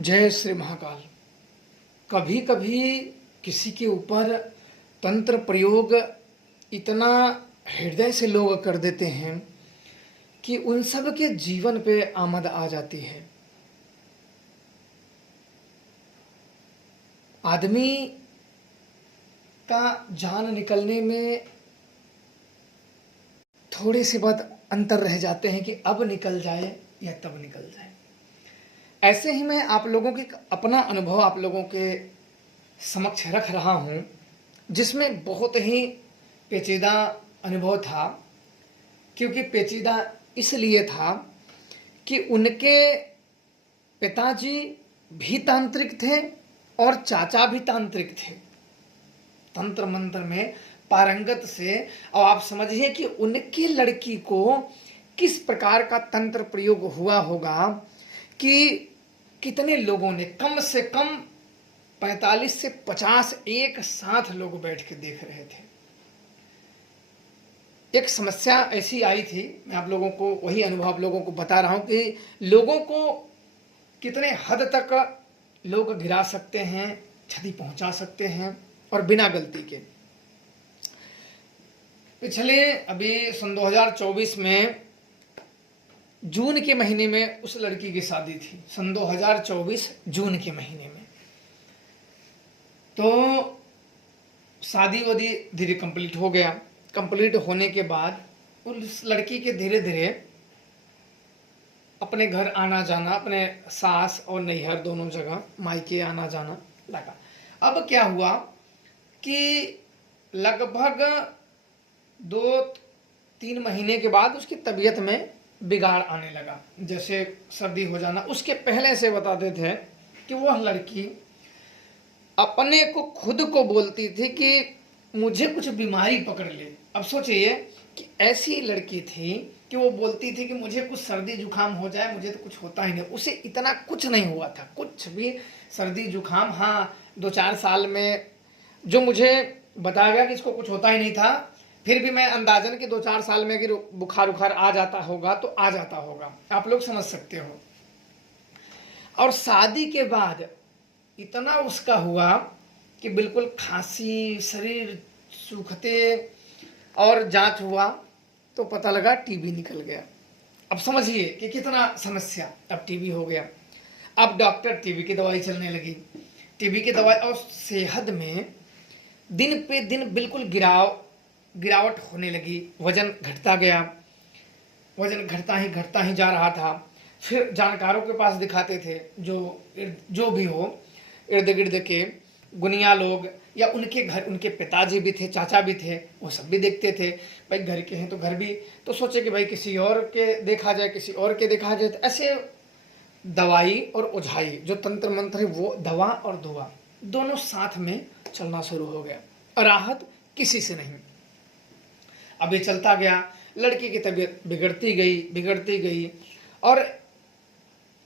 जय श्री महाकाल। कभी कभी किसी के ऊपर तंत्र प्रयोग इतना हृदय से लोग कर देते हैं कि उन सब के जीवन पे आमद आ जाती है। आदमी का जान निकलने में थोड़े से बहुत अंतर रह जाते हैं कि अब निकल जाए या तब निकल जाए। ऐसे ही मैं आप लोगों की अपना अनुभव आप लोगों के समक्ष रख रहा हूँ, जिसमें बहुत ही पेचीदा अनुभव था। क्योंकि पेचीदा इसलिए था कि उनके पिताजी भी तांत्रिक थे और चाचा भी तांत्रिक थे, तंत्र मंत्र में पारंगत से। और आप समझिए कि उनकी लड़की को किस प्रकार का तंत्र प्रयोग हुआ होगा कि कितने लोगों ने, कम से कम 45 से 50 एक साथ लोग बैठ के देख रहे थे। एक समस्या ऐसी आई थी, मैं आप लोगों को वही अनुभव आप लोगों को बता रहा हूं कि लोगों को कितने हद तक लोग गिरा सकते हैं, क्षति पहुंचा सकते हैं और बिना गलती के। पिछले अभी सन 2024 में जून के महीने में उस लड़की की शादी थी, सन 2024 जून के महीने में। तो शादी वादी धीरे कंप्लीट हो गया। कंप्लीट होने के बाद उस लड़की के धीरे धीरे अपने घर आना जाना, अपने सास और नैहर दोनों जगह मायके आना जाना लगा। अब क्या हुआ कि लगभग 2-3 महीने के बाद उसकी तबीयत में बिगाड़ आने लगा, जैसे सर्दी हो जाना। उसके पहले से बताते थे कि वह लड़की अपने को खुद को बोलती थी कि मुझे कुछ बीमारी पकड़ ले। अब सोचिए कि ऐसी लड़की थी कि वो बोलती थी कि मुझे कुछ सर्दी जुकाम हो जाए, मुझे तो कुछ होता ही नहीं। उसे इतना कुछ नहीं हुआ था, कुछ भी सर्दी जुकाम। हाँ, 2-4 साल में जो मुझे बताया गया कि इसको कुछ होता ही नहीं था, फिर भी मैं अंदाजन कि 2-4 साल में अगर बुखार उखार आ जाता होगा तो आ जाता होगा, आप लोग समझ सकते हो। और शादी के बाद इतना उसका हुआ कि बिल्कुल खांसी, शरीर सूखते, और जांच हुआ तो पता लगा टीबी निकल गया। अब समझिए कि कितना समस्या। अब टीबी हो गया, अब डॉक्टर टीबी की दवाई चलने लगी, टीबी की दवाई। और सेहत में दिन पे दिन बिल्कुल गिरावट होने लगी, वजन घटता गया, वजन घटता ही जा रहा था। फिर जानकारों के पास दिखाते थे, जो भी हो इर्द गिर्द के गुनिया लोग, या उनके घर, उनके पिताजी भी थे, चाचा भी थे, वो सब भी देखते थे। भाई घर के हैं तो घर भी, तो सोचे कि भाई किसी और के देखा जाए, किसी और के देखा जाए। तो ऐसे दवाई और ओझाई, जो तंत्र मंत्र है, वो दवा और दुआ दोनों साथ में चलना शुरू हो गया। राहत किसी से नहीं। अब ये चलता गया, लड़की की तबीयत बिगड़ती गई। और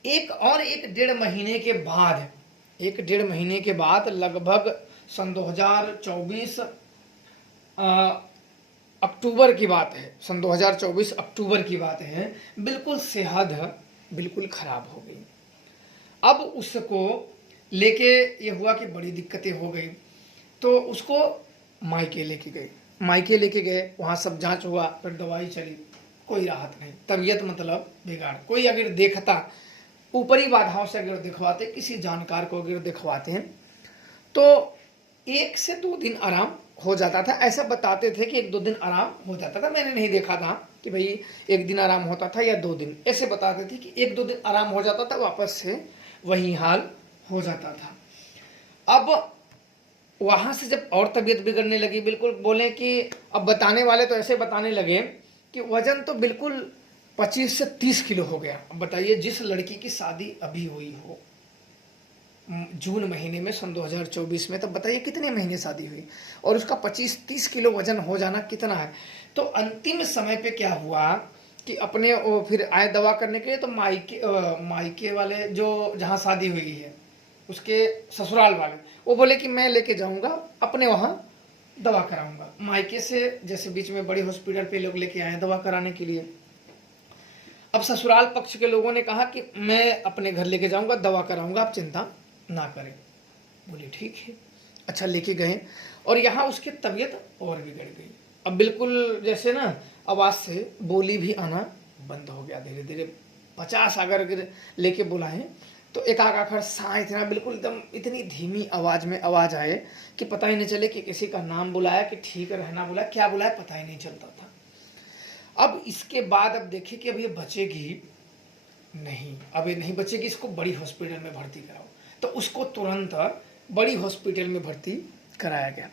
एक 1.5 महीने के बाद लगभग सन 2024 अक्टूबर की बात है, सन 2024 अक्टूबर की बात है, बिल्कुल सेहत बिल्कुल खराब हो गई। अब उसको लेके ये हुआ कि बड़ी दिक्कतें हो गई, तो उसको मायके लेके गए। वहाँ सब जांच हुआ, फिर दवाई चली, कोई राहत नहीं। तबीयत मतलब बिगाड़। कोई अगर देखता, ऊपरी बाधाओं से अगर दिखवाते, किसी जानकार को अगर दिखवाते हैं तो 1 से 2 दिन आराम हो जाता था। ऐसा बताते थे कि 1-2 दिन आराम हो जाता था। मैंने नहीं देखा था कि भाई 1 दिन आराम होता था या 2 दिन, ऐसे बताते थे कि 1-2 दिन आराम हो जाता था, वापस से वही हाल हो जाता था। अब वहाँ से जब और तबीयत बिगड़ने लगी, बिल्कुल बोले कि अब बताने वाले तो ऐसे बताने लगे कि वजन तो बिल्कुल 25 से 30 किलो हो गया। अब बताइए, जिस लड़की की शादी अभी हुई हो जून महीने में सन 2024 में, तब बताइए कितने महीने शादी हुई, और उसका 25-30 किलो वजन हो जाना कितना है। तो अंतिम समय पे क्या हुआ कि अपने वो फिर आए दवा करने के लिए, तो मायके वाले जो जहाँ शादी हुई है उसके ससुराल वाले, वो बोले कि मैं लेके जाऊंगा, अपने वहाँ दवा कराऊंगा। मायके से जैसे बीच में बड़ी हॉस्पिटल पे लोग लेके आए दवा कराने के लिए। अब ससुराल पक्ष के लोगों ने कहा कि मैं अपने घर लेके जाऊंगा, दवा कराऊंगा, आप चिंता ना करें। बोले ठीक है। अच्छा, लेके गए और यहाँ उसकी तबीयत और बिगड़ गई। अब बिल्कुल जैसे ना आवाज़ से बोली भी आना बंद हो गया धीरे धीरे। 50 अगर लेके बुलाएं तो एक आखिर सा इतना बिल्कुल एकदम इतनी धीमी आवाज़ में आवाज़ आए कि पता ही नहीं चले कि किसी का नाम बुलाया, कि ठीक रहना बुलाया, क्या बुलाया, पता ही नहीं चलता था। अब इसके बाद अब देखिए कि अब ये बचेगी नहीं, अब ये नहीं बचेगी, इसको बड़ी हॉस्पिटल में भर्ती कराओ। तो उसको तुरंत बड़ी हॉस्पिटल में भर्ती कराया गया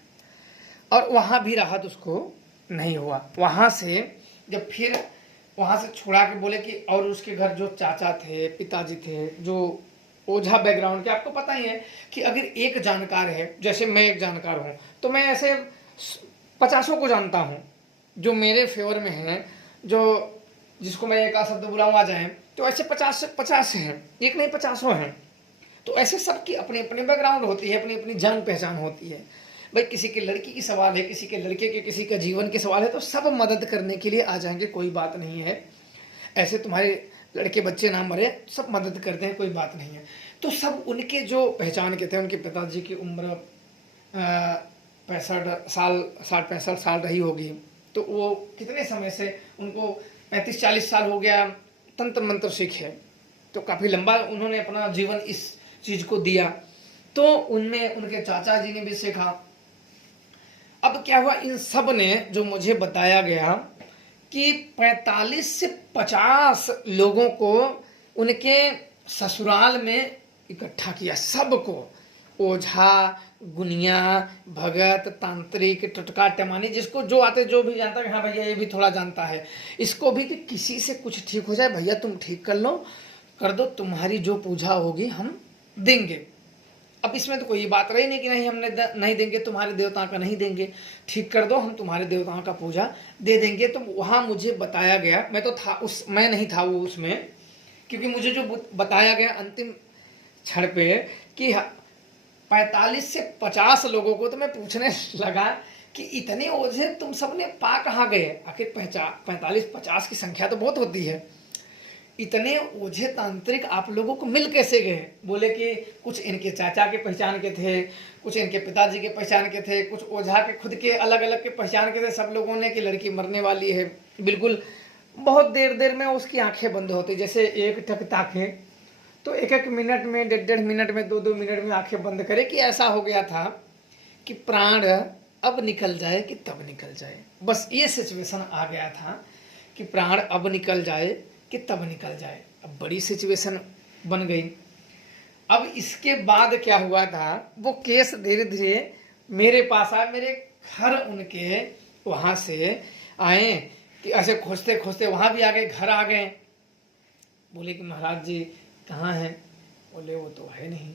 और वहाँ भी राहत उसको नहीं हुआ। वहाँ से जब फिर वहाँ से छुड़ा के बोले कि और उसके घर जो चाचा थे, पिताजी थे, जो ओझा बैकग्राउंड के, आपको पता ही है कि अगर एक जानकार है, जैसे मैं एक जानकार हूँ, तो मैं ऐसे 50 को जानता हूँ जो मेरे फेवर में हैं, जो जिसको मैं एक शब्द बुलाऊँ आ जाए, तो ऐसे 50 से 50 हैं, एक नहीं 50 हैं। तो ऐसे सबकी अपनी अपनी बैकग्राउंड होती है, अपनी अपनी जान पहचान होती है। भाई किसी के लड़की की सवाल है, किसी के लड़के के, किसी का जीवन के सवाल है, तो सब मदद करने के लिए आ जाएंगे, कोई बात नहीं है। ऐसे तुम्हारे लड़के बच्चे ना मरे, सब मदद करते हैं, कोई बात नहीं है। तो सब उनके जो पहचान के थे, उनके पिताजी की उम्र 65 साल रही होगी, तो वो कितने समय से उनको 35-40 साल हो गया तंत्र मंत्र सीखे, तो काफ़ी लंबा उन्होंने अपना जीवन इस चीज़ को दिया। तो उनमें उनके चाचा जी ने भी सीखा। अब क्या हुआ, इन सब ने जो मुझे बताया गया कि 45 से 50 लोगों को उनके ससुराल में इकट्ठा किया, सबको, ओझा, गुनिया, भगत, तांत्रिक, टटका टमानी, जिसको जो आते, जो भी जानता है, हाँ भैया ये भी थोड़ा जानता है, इसको भी कि किसी से कुछ ठीक हो जाए, भैया तुम ठीक कर लो, कर दो, तुम्हारी जो पूजा होगी हम देंगे। अब इसमें तो कोई बात रही नहीं कि नहीं हमने नहीं देंगे, तुम्हारे देवताओं का नहीं देंगे, ठीक कर दो, हम तुम्हारे देवताओं का पूजा दे देंगे। तो वहाँ मुझे बताया गया, मैं तो था मैं नहीं था वो उसमें, क्योंकि मुझे जो बताया गया अंतिम क्षण पे कि 45 से 50 लोगों को, तो मैं पूछने लगा कि इतने ओझे तुम सबने पा कहाँ गए? आखिर 45-50 की संख्या तो बहुत होती है, इतने ओझे तांत्रिक आप लोगों को मिल कैसे गए? बोले कि कुछ इनके चाचा के पहचान के थे, कुछ इनके पिताजी के पहचान के थे, कुछ ओझा के खुद के अलग अलग के पहचान के थे। सब लोगों ने कि लड़की मरने वाली है, बिल्कुल बहुत देर देर में उसकी आंखें बंद होती, जैसे एक टक ताके तो एक एक मिनट में, 1.5 मिनट में, 2-2 मिनट में आंखें बंद करे, कि ऐसा हो गया था कि प्राण अब निकल जाए कि तब निकल जाए। बस ये सिचुएशन आ गया था कि प्राण अब निकल जाए कि तब निकल जाए। अब बड़ी सिचुएशन बन गई। अब इसके बाद क्या हुआ था, वो केस धीरे धीरे मेरे पास आया, मेरे घर उनके वहाँ से आए कि ऐसे खोजते खोजते वहाँ भी आ गए, घर आ गए। बोले कि महाराज जी कहाँ हैं? बोले वो तो है नहीं।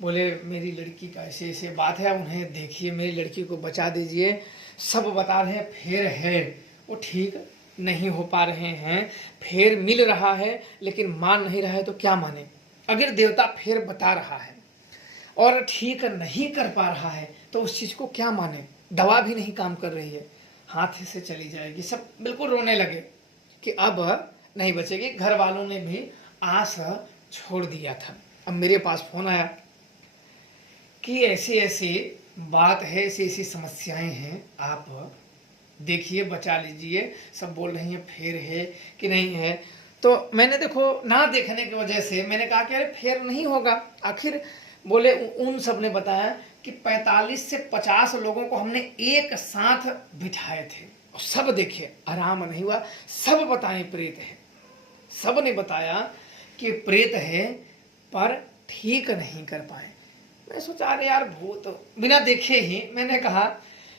बोले मेरी लड़की का ऐसे ऐसे बात है, उन्हें देखिए, मेरी लड़की को बचा दीजिए। सब बता रहे हैं फिर है, वो ठीक नहीं हो पा रहे हैं, फिर मिल रहा है लेकिन मान नहीं रहा है, तो क्या माने? अगर देवता फिर बता रहा है और ठीक नहीं कर पा रहा है तो उस चीज़ को क्या माने? दवा भी नहीं काम कर रही है, हाथ से चली जाएगी। सब बिल्कुल रोने लगे कि अब नहीं बचेगी। घर वालों ने भी आस छोड़ दिया था। अब मेरे पास फोन आया कि ऐसी ऐसी बात है, ऐसी ऐसी समस्याएं हैं, आप देखिए, बचा लीजिए। सब बोल रही हैं फेर है कि नहीं है। तो मैंने देखो ना देखने की वजह से मैंने कहा कि अरे फेर नहीं होगा। आखिर बोले उन सब ने बताया कि 45 से 50 लोगों को हमने एक साथ बिठाए थे और सब देखे, आराम नहीं हुआ। सब बताएं प्रेत है, सब ने बताया कि प्रेत है, पर ठीक नहीं कर पाए। मैं सोचा अरे यार भूत, बिना देखे ही मैंने कहा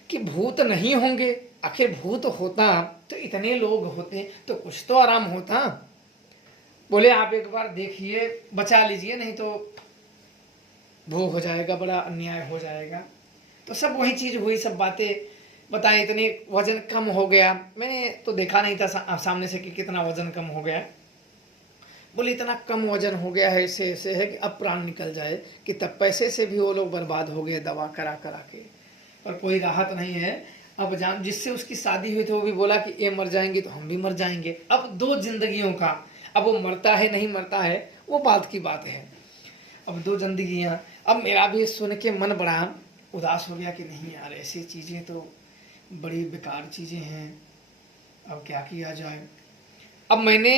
कि भूत नहीं होंगे, आखिर भूत होता तो इतने लोग होते तो कुछ तो आराम होता। बोले आप एक बार देखिए, बचा लीजिए, नहीं तो वो हो जाएगा, बड़ा अन्याय हो जाएगा। तो सब वही चीज़ हुई, सब बातें बताएं। इतने वजन कम हो गया, मैंने तो देखा नहीं था सामने से कि कितना वजन कम हो गया। बोले इतना कम वजन हो गया है, ऐसे ऐसे है कि अब प्राण निकल जाए कि तब। पैसे से भी वो लोग बर्बाद हो गए दवा करा करा के, और कोई राहत नहीं है। अब जान जिससे उसकी शादी हुई थी वो भी बोला कि ये मर जाएंगे तो हम भी मर जाएंगे। अब 2 जिंदगियों का अब वो मरता है नहीं मरता है वो बात की बात है। अब 2 जिंदगियां। अब मेरा भी सुन के मन बड़ा उदास हो गया कि नहीं यार, ऐसी चीज़ें तो बड़ी बेकार चीज़ें हैं, अब क्या किया जाए। अब मैंने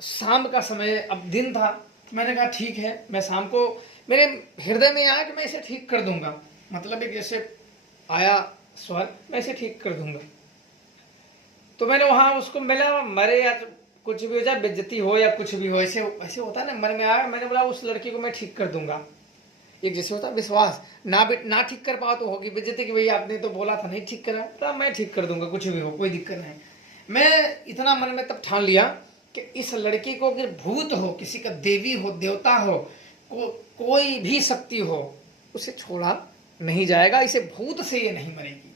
शाम का समय, अब दिन था, मैंने कहा ठीक है, मैं शाम को मेरे हृदय में आया कि मैं इसे ठीक कर दूंगा, मतलब एक जैसे आया स्वर, मैं इसे ठीक कर दूंगा। तो मैंने वहां उसको मिला, मरे या कुछ भी हो जाए, बेइज्जती हो या कुछ भी हो, ऐसे ऐसे होता है ना, मन में आया, मैंने बोला उस लड़की को मैं ठीक कर दूंगा। एक जैसे होता है विश्वास, ना ठीक कर पाओ तो होगी बेइज्जती कि भाई आपने तो बोला था नहीं ठीक करा, तो मैं ठीक कर दूंगा, कुछ भी हो, कोई दिक्कत नहीं। मैं इतना मन में तब ठान लिया कि इस लड़की को अगर भूत हो, किसी का देवी हो, देवता हो, कोई भी शक्ति हो, उसे छोड़ा नहीं जाएगा, इसे भूत से ये नहीं मरेगी,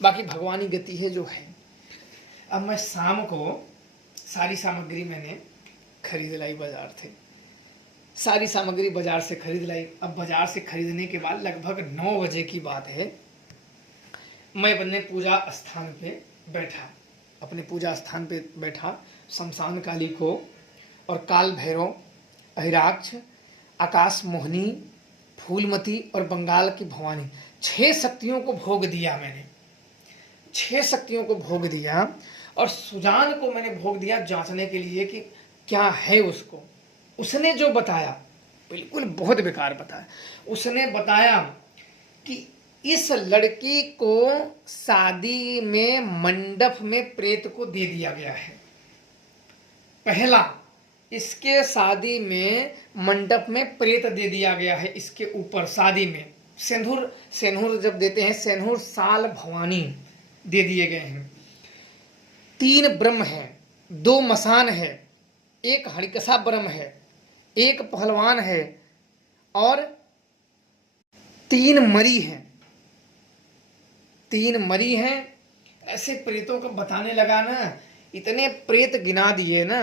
बाकी भगवानी गति है जो है। अब मैं शाम को सारी सामग्री मैंने खरीद लाई बाजार से, सारी सामग्री बाजार से खरीद लाई। अब बाजार से खरीदने के बाद लगभग 9 बजे की बात है, मैं अपने पूजा स्थान पे बैठा, अपने पूजा स्थान पे बैठा, शमशान काली को और काल भैरव, अहिराक्ष, आकाश मोहिनी, फूलमती और बंगाल की भवानी, 6 शक्तियों को भोग दिया मैंने, 6 शक्तियों को भोग दिया। और सुजान को मैंने भोग दिया जांचने के लिए कि क्या है उसको। उसने जो बताया बिल्कुल बहुत बेकार बताया। उसने बताया कि इस लड़की को शादी में मंडप में प्रेत को दे दिया गया है। पहला, इसके शादी में मंडप में प्रेत दे दिया गया है, इसके ऊपर शादी में सेंधूर जब देते हैं, सेंधूर साल भवानी दे दिए गए हैं। 3 ब्रह्म है, 2 मसान है, 1 हरिकसा ब्रह्म है, 1 पहलवान है और 3 मरी हैं, 3 मरी हैं। ऐसे प्रेतों को बताने लगा ना, इतने प्रेत गिना दिए ना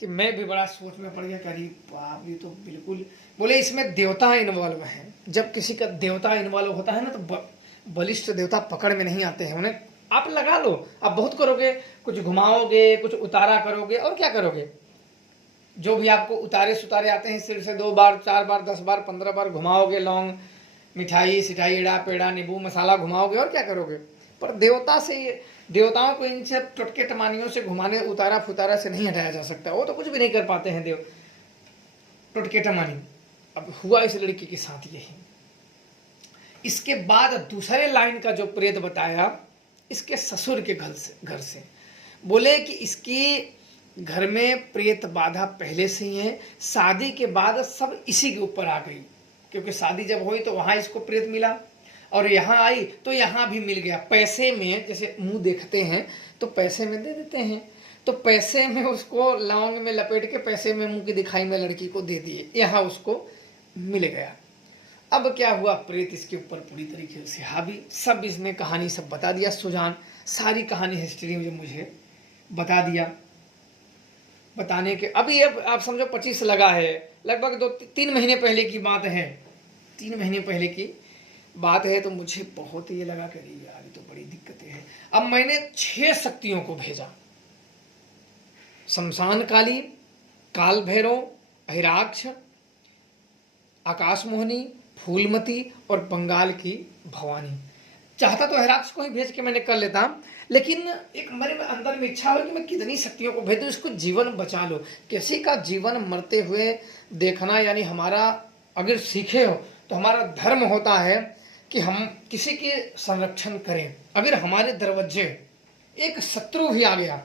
कि मैं भी बड़ा सोच में पड़ गया, करीब बाप ये तो बिल्कुल। बोले इसमें देवता इन्वॉल्व है, जब किसी का देवता इन्वॉल्व होता है ना तो बलिष्ठ देवता पकड़ में नहीं आते हैं, उन्हें आप लगा लो, आप बहुत करोगे, कुछ घुमाओगे, कुछ उतारा करोगे और क्या करोगे, जो भी आपको उतारे सुतारे आते हैं सिर से 2 बार 4 बार 10 बार 15 बार घुमाओगे, लौंग मिठाई सिठाई एड़ा पेड़ा नींबू मसाला घुमाओगे और क्या करोगे। पर देवता से, देवताओं को इन सब टटके टमानियों से घुमाने उतारा फुतारा से नहीं हटाया जा सकता, वो तो कुछ भी नहीं कर पाते हैं देव टटके टमानी। अब हुआ इस लड़की के साथ यही। इसके बाद दूसरे लाइन का जो प्रेत बताया, इसके ससुर के घर से बोले कि इसकी घर में प्रेत बाधा पहले से ही है, शादी के बाद सब इसी के ऊपर आ गई, क्योंकि शादी जब हुई तो वहां इसको प्रेत मिला और यहाँ आई तो यहाँ भी मिल गया। पैसे में जैसे मुंह देखते हैं तो पैसे में दे देते हैं, तो पैसे में उसको लौंग में लपेट के पैसे में मुंह की दिखाई में लड़की को दे दिए, यहाँ उसको मिल गया। अब क्या हुआ, प्रेत इसके ऊपर पूरी तरीके से हावी, सब इसने कहानी सब बता दिया। सुजान सारी कहानी हिस्ट्री मुझे बता दिया। बताने के अभी अब आप समझो 25 लगा है, लगभग 2-3 महीने पहले की बात है, 3 महीने पहले की बात है। तो मुझे बहुत ये लगा कि यार ये तो बड़ी दिक्कतें हैं। अब मैंने 6 शक्तियों को भेजा, शमशान काली, काल भैरव, अहिराक्ष, आकाश मोहिनी, फूलमती और बंगाल की भवानी। चाहता तो अहिराक्ष को ही भेज के मैंने कर लेता, लेकिन एक मेरे अंदर में इच्छा हो कि मैं कितनी शक्तियों को भेज दूं, इसको जीवन बचा लो। किसी का जीवन मरते हुए देखना, यानी हमारा अगर सीखे हो तो हमारा धर्म होता है कि हम किसी के संरक्षण करें। अगर हमारे दरवाजे एक शत्रु भी आ गया,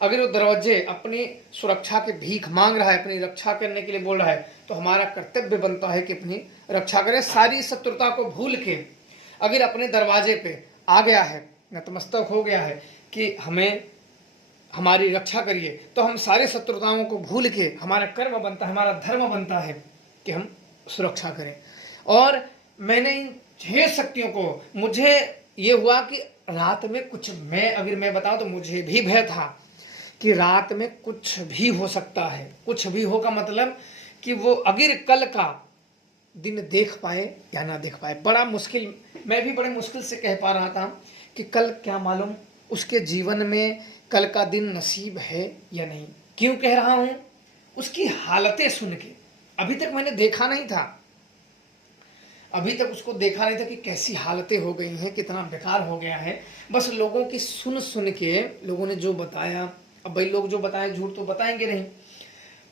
अगर वो दरवाजे अपनी सुरक्षा के भीख मांग रहा है, अपनी रक्षा करने के लिए बोल रहा है, तो हमारा कर्तव्य बनता है कि अपनी रक्षा करें। सारी शत्रुता को भूल के अगर अपने दरवाजे पे आ गया है, नतमस्तक हो गया है कि हमें हमारी रक्षा करिए, तो हम सारे शत्रुताओं को भूल के, हमारा कर्म बनता है, हमारा धर्म बनता है कि हम सुरक्षा करें। और मैंने इन 6 शक्तियों को, मुझे ये हुआ कि रात में कुछ, अगर मैं बताऊं तो मुझे भी भय था कि रात में कुछ भी हो सकता है। कुछ भी हो का मतलब कि वो अगर कल का दिन देख पाए या ना देख पाए, बड़ा मुश्किल, मैं भी बड़े मुश्किल से कह पा रहा था कि कल क्या मालूम उसके जीवन में कल का दिन नसीब है या नहीं। क्यों कह रहा हूं? उसकी हालतें सुन के। अभी तक मैंने देखा नहीं था, अभी तक उसको देखा नहीं था कि कैसी हालतें हो गई हैं, कितना बेकार हो गया है। बस लोगों की सुन सुन के, लोगों ने जो बताया, अब भाई लोग जो बताए झूठ तो बताएंगे नहीं,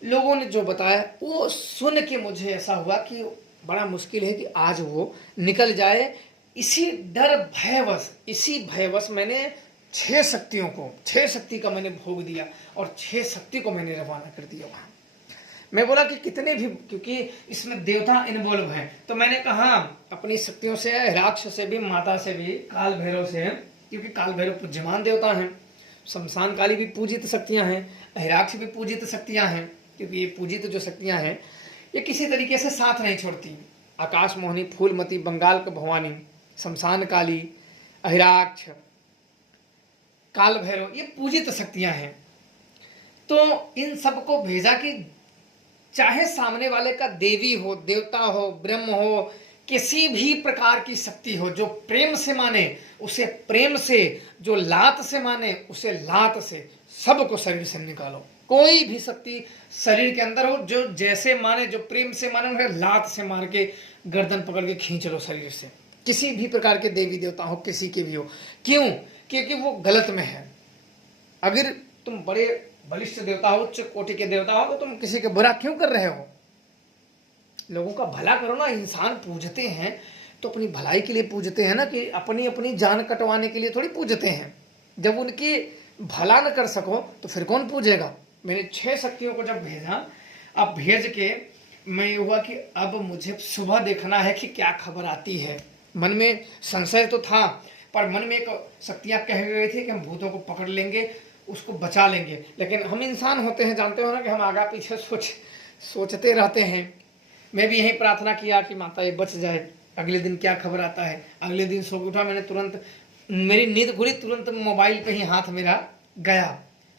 लोगों ने जो बताया वो सुन के मुझे ऐसा हुआ कि बड़ा मुश्किल है कि आज वो निकल जाए। इसी डर भयवश, इसी भयवश मैंने 6 शक्तियों को, 6 शक्ति का मैंने भोग दिया और 6 शक्ति को मैंने रवाना कर दिया वहां। मैं बोला कि कितने भी, क्योंकि इसमें देवता इन्वॉल्व हैं, तो मैंने कहा अपनी शक्तियों से, राक्षस से भी, माता से भी, काल भैरव से, क्योंकि काल भैरव पूज्यमान देवता हैं, शमशान काली भी पूजित शक्तियां हैं, हिराक्ष भी पूजित शक्तियां हैं, क्योंकि ये पूजित जो शक्तियां हैं ये किसी तरीके से साथ नहीं छोड़ती। आकाश मोहिनी, फूलमती, बंगाल की भवानी, शमशान काली, अहिराक्ष, काल भैरव, ये पूजित शक्तियां हैं। तो इन सबको भेजा कि चाहे सामने वाले का देवी हो, देवता हो, ब्रह्म हो, किसी भी प्रकार की शक्ति हो, जो प्रेम से माने उसे प्रेम से, जो लात से माने उसे लात से, सबको शरीर से निकालो। कोई भी शक्ति शरीर के अंदर हो, जो जैसे माने, जो प्रेम से माने, उन्हें लात से मार के गर्दन पकड़ के खींच लो शरीर से। किसी भी प्रकार के देवी देवता हो, किसी के भी हो। क्यों? क्योंकि वो गलत में है। अगर तुम बड़े बलिष्ठ देवता हो, उच्च कोटि के देवता हो, तो तुम किसी के बुरा क्यों कर रहे हो? लोगों का भला करो ना। इंसान पूजते हैं तो अपनी भलाई के लिए पूजते हैं ना, कि अपनी अपनी जान कटवाने के लिए थोड़ी पूजते हैं। जब उनकी भला न कर सको तो फिर कौन पूजेगा? मैंने 6 शक्तियों को जब भेजा, अब भेज के मैं ये हुआ कि अब मुझे सुबह देखना है कि क्या खबर आती है। मन में संशय तो था, पर मन में एक शक्तियां कह गई थी कि हम भूतों को पकड़ लेंगे, उसको बचा लेंगे। लेकिन हम इंसान होते हैं, जानते हो ना, कि हम आगे पीछे सोचते रहते हैं। मैं भी यही प्रार्थना किया कि माता ये बच जाए। अगले दिन क्या खबर आता है। अगले दिन सो उठा, मैंने तुरंत, मेरी नींद खुली, तुरंत मोबाइल पे ही हाथ मेरा गया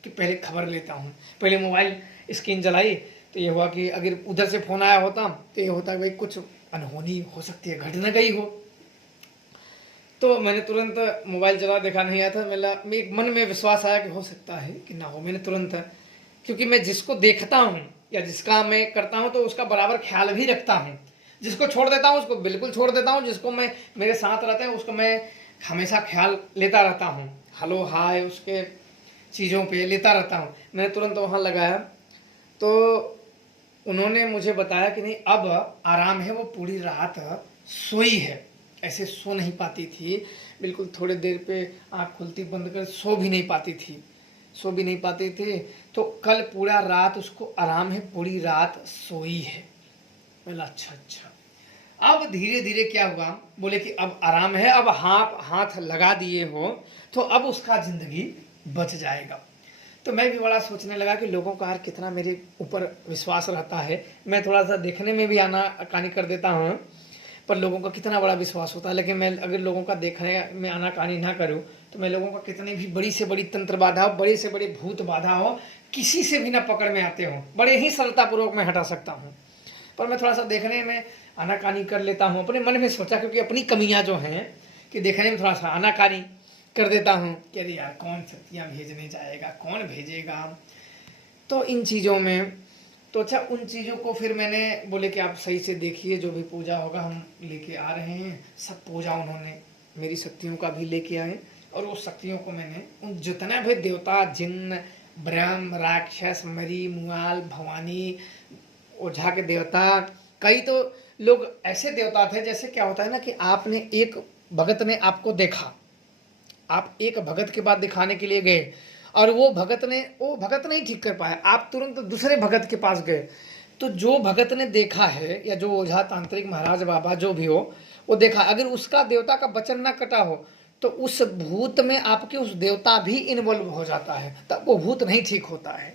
कि पहले खबर लेता हूँ। पहले मोबाइल स्क्रीन जलाई तो ये हुआ कि अगर उधर से फोन आया होता तो ये होता भाई कुछ अनहोनी हो सकती है, घट न गई हो। तो मैंने तुरंत मोबाइल चला, देखा नहीं आया था। मेरे मन में विश्वास आया कि हो सकता है कि ना हो। मैंने तुरंत, क्योंकि मैं जिसको देखता हूँ या जिसका मैं करता हूँ तो उसका बराबर ख्याल भी रखता हूँ। जिसको छोड़ देता हूँ उसको बिल्कुल छोड़ देता हूँ, जिसको मैं मेरे साथ रहते हैं उसको मैं हमेशा ख्याल लेता रहता हूँ, हेलो हाय उसके चीज़ों पे लेता रहता हूँ। मैंने तुरंत वहाँ लगाया तो उन्होंने मुझे बताया कि नहीं अब आराम है, वो पूरी रात सोई है। ऐसे सो नहीं पाती थी, बिल्कुल थोड़ी देर पे आँख खुलती बंद कर सो भी नहीं पाती थी, सो भी नहीं पाती थी। तो कल पूरा रात उसको आराम है, पूरी रात सोई है। बोला अच्छा। अब धीरे धीरे क्या हुआ, बोले कि अब आराम है, अब हाथ लगा दिए हो तो अब उसका जिंदगी बच जाएगा। तो मैं भी बड़ा सोचने लगा कि लोगों का यार कितना मेरे ऊपर विश्वास रहता है। मैं थोड़ा सा देखने में भी आनाकानी कर देता हूँ, पर लोगों का कितना बड़ा विश्वास होता है। लेकिन मैं अगर लोगों का देखने में आनाकानी ना करूँ तो मैं लोगों का कितनी भी बड़ी से बड़ी तंत्र बाधा हो, बड़े से बड़े भूत बाधा हो, किसी से भी ना पकड़ में आते हो, बड़े ही सरलतापूर्वक मैं हटा सकता हूँ। पर मैं थोड़ा सा देखने में आनाकानी कर लेता हूँ। अपने मन में सोचा, क्योंकि अपनी कमियां जो हैं कि देखने में थोड़ा सा आनाकानी कर देता हूँ कि अरे यार कौन शक्तियाँ भेजने जाएगा, कौन भेजेगा, तो इन चीज़ों में। तो अच्छा, उन चीज़ों को फिर मैंने बोले कि आप सही से देखिए, जो भी पूजा होगा हम लेके आ रहे हैं। सब पूजा उन्होंने मेरी शक्तियों का भी लेके आए, और उस शक्तियों को मैंने उन जितना भी देवता, जिन्न, ब्रह्म, राक्षस, मरी, मुआल, भवानी, ओझा के देवता, कई तो लोग ऐसे देवता थे, जैसे क्या होता है ना कि आपने एक भगत ने आपको देखा, आप एक भगत के पास दिखाने के लिए गए और वो भगत नहीं ठीक कर पाया, आप तुरंत दूसरे भगत के पास गए। तो जो भगत ने देखा है, या जो ओझा, तांत्रिक, महाराज, बाबा जो भी हो, वो देखा, अगर उसका देवता का वचन ना कटा हो तो उस भूत में आपके उस देवता भी इन्वॉल्व हो जाता है, तब वो भूत नहीं ठीक होता है।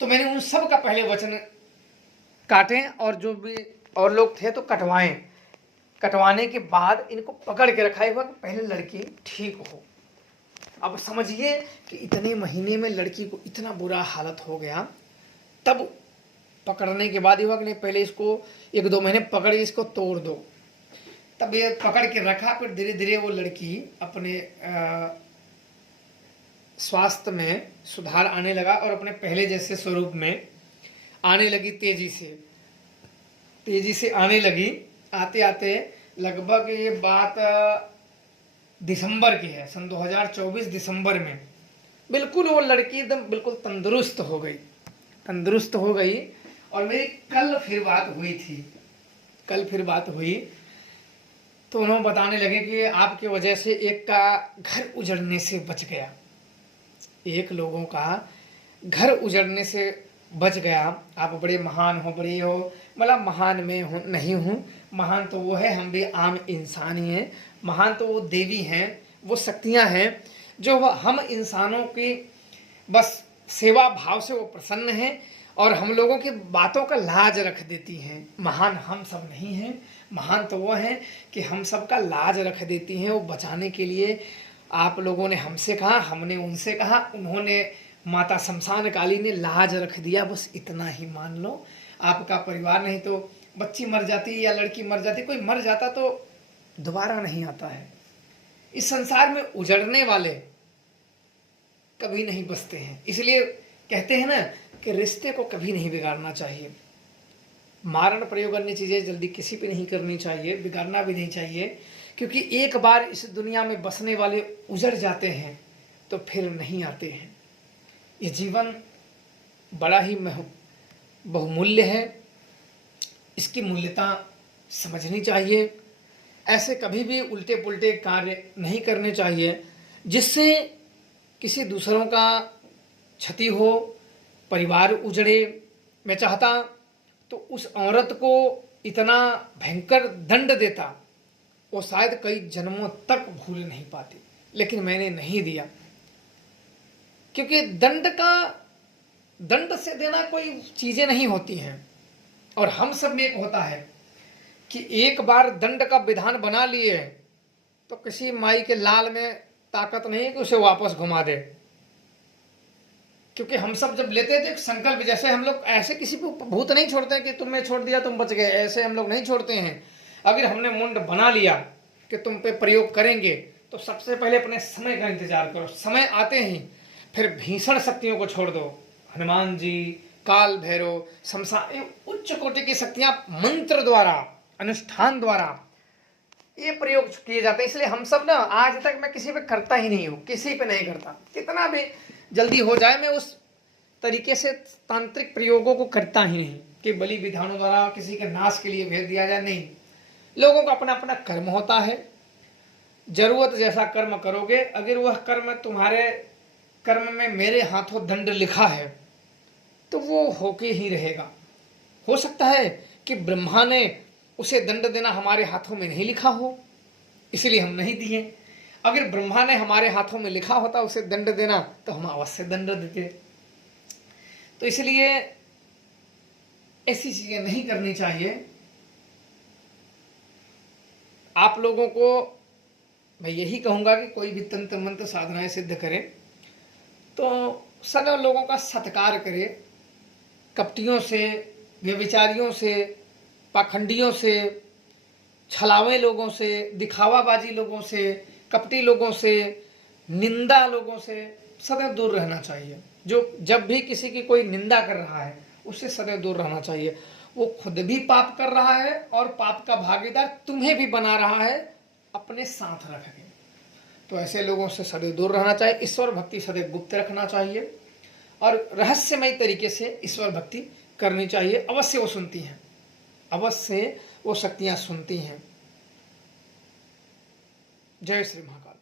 तो मैंने उन सब का पहले वचन काटे, और जो भी और लोग थे तो कटवाने के बाद इनको पकड़ के रखा हुआ कि पहले लड़की ठीक हो। अब समझिए कि इतने महीने में लड़की को इतना बुरा हालत हो गया। तब पकड़ने के बाद ये हुआ कि नहीं, पहले इसको 1-2 महीने पकड़ के इसको तोड़ दो। तब ये पकड़ के रखा, फिर धीरे धीरे वो लड़की अपने स्वास्थ्य में सुधार आने लगा और अपने पहले जैसे स्वरूप में आने लगी, तेजी से आने लगी। आते आते लगभग ये बात दिसंबर की है, सन 2024 दिसंबर में बिल्कुल वो लड़की एकदम बिल्कुल तंदुरुस्त हो गई। और मेरी कल फिर बात हुई तो उन्होंने बताने लगे कि आपकी वजह से एक का घर उजड़ने से बच गया, एक लोगों का घर उजड़ने से बच गया। आप बड़े महान हो, बड़े हो। मतलब महान में नहीं हूँ, महान तो वो है, हम भी आम इंसान ही हैं। महान तो वो देवी हैं, वो शक्तियाँ हैं जो हम इंसानों की बस सेवा भाव से वो प्रसन्न हैं और हम लोगों की बातों का लाज रख देती हैं। महान हम सब नहीं हैं, महान तो वो हैं कि हम सब का लाज रख देती हैं। वो बचाने के लिए आप लोगों ने हमसे कहा, हमने उनसे कहा, उन्होंने माता शमशान काली ने लाज रख दिया। बस इतना ही मान लो। आपका परिवार नहीं तो बच्ची मर जाती या लड़की मर जाती, कोई मर जाता तो दोबारा नहीं आता है। इस संसार में उजड़ने वाले कभी नहीं बचते हैं। इसलिए कहते हैं ना कि रिश्ते को कभी नहीं बिगाड़ना चाहिए। मारण प्रयोग अन्य चीज़ें जल्दी किसी पे नहीं करनी चाहिए, बिगाड़ना भी नहीं चाहिए, क्योंकि एक बार इस दुनिया में बसने वाले उजड़ जाते हैं तो फिर नहीं आते हैं। ये जीवन बड़ा ही बहुमूल्य है, इसकी मूल्यता समझनी चाहिए। ऐसे कभी भी उल्टे पुल्टे कार्य नहीं करने चाहिए जिससे किसी दूसरों का क्षति हो, परिवार उजड़े। मैं चाहता तो उस औरत को इतना भयंकर दंड देता, वो शायद कई जन्मों तक भूल नहीं पाती, लेकिन मैंने नहीं दिया। क्योंकि दंड से देना कोई चीजें नहीं होती हैं। और हम सब में एक होता है कि एक बार दंड का विधान बना लिए तो किसी माई के लाल में ताकत नहीं है कि उसे वापस घुमा दे। क्योंकि हम सब जब लेते थे संकल्प, जैसे हम लोग ऐसे किसी को भूत नहीं छोड़ते कि तुमने छोड़ दिया तुम बच गए, ऐसे हम लोग नहीं छोड़ते हैं। अगर हमने मुंड बना लिया कि तुम पे प्रयोग करेंगे तो सबसे पहले अपने समय का इंतजार करो। समय आते ही फिर भीषण शक्तियों को छोड़ दो। हनुमान जी, काल भैरव, शमशान, उच्च कोटि की शक्तियां मंत्र द्वारा, अनुष्ठान द्वारा ये प्रयोग किए जाते हैं। इसलिए हम सब ना, आज तक मैं किसी पे करता ही नहीं हूँ, किसी पे नहीं करता। कितना भी जल्दी हो जाए मैं उस तरीके से तांत्रिक प्रयोगों को करता ही नहीं कि बलि विधानों द्वारा किसी के नाश के लिए भेज दिया जाए। नहीं, लोगों का अपना अपना कर्म होता है। जरूरत जैसा कर्म करोगे, अगर वह कर्म तुम्हारे कर्म में मेरे हाथों दंड लिखा है तो वो होके ही रहेगा। हो सकता है कि ब्रह्मा ने उसे दंड देना हमारे हाथों में नहीं लिखा हो, इसलिए हम नहीं दिए। अगर ब्रह्मा ने हमारे हाथों में लिखा होता उसे दंड देना तो हम अवश्य दंड देते। तो इसलिए ऐसी चीजें नहीं करनी चाहिए। आप लोगों को मैं यही कहूंगा कि कोई भी तंत्र मंत्र साधनाएं सिद्ध करें तो सदा लोगों का सत्कार करे। कपटियों से, व्यभिचारियों से, पाखंडियों से, छलावे लोगों से, दिखावाबाजी लोगों से, कपटी लोगों से, निंदा लोगों से सदैव दूर रहना चाहिए। जो जब भी किसी की कोई निंदा कर रहा है उससे सदैव दूर रहना चाहिए। वो खुद भी पाप कर रहा है और पाप का भागीदार तुम्हें भी बना रहा है अपने साथ रख के। तो ऐसे लोगों से सदैव दूर रहना चाहिए। ईश्वर भक्ति सदैव गुप्त रखना चाहिए और रहस्यमय तरीके से ईश्वर भक्ति करनी चाहिए। अवश्य वो सुनती हैं, अवश्य वो शक्तियां सुनती हैं। जय श्री महाकाल।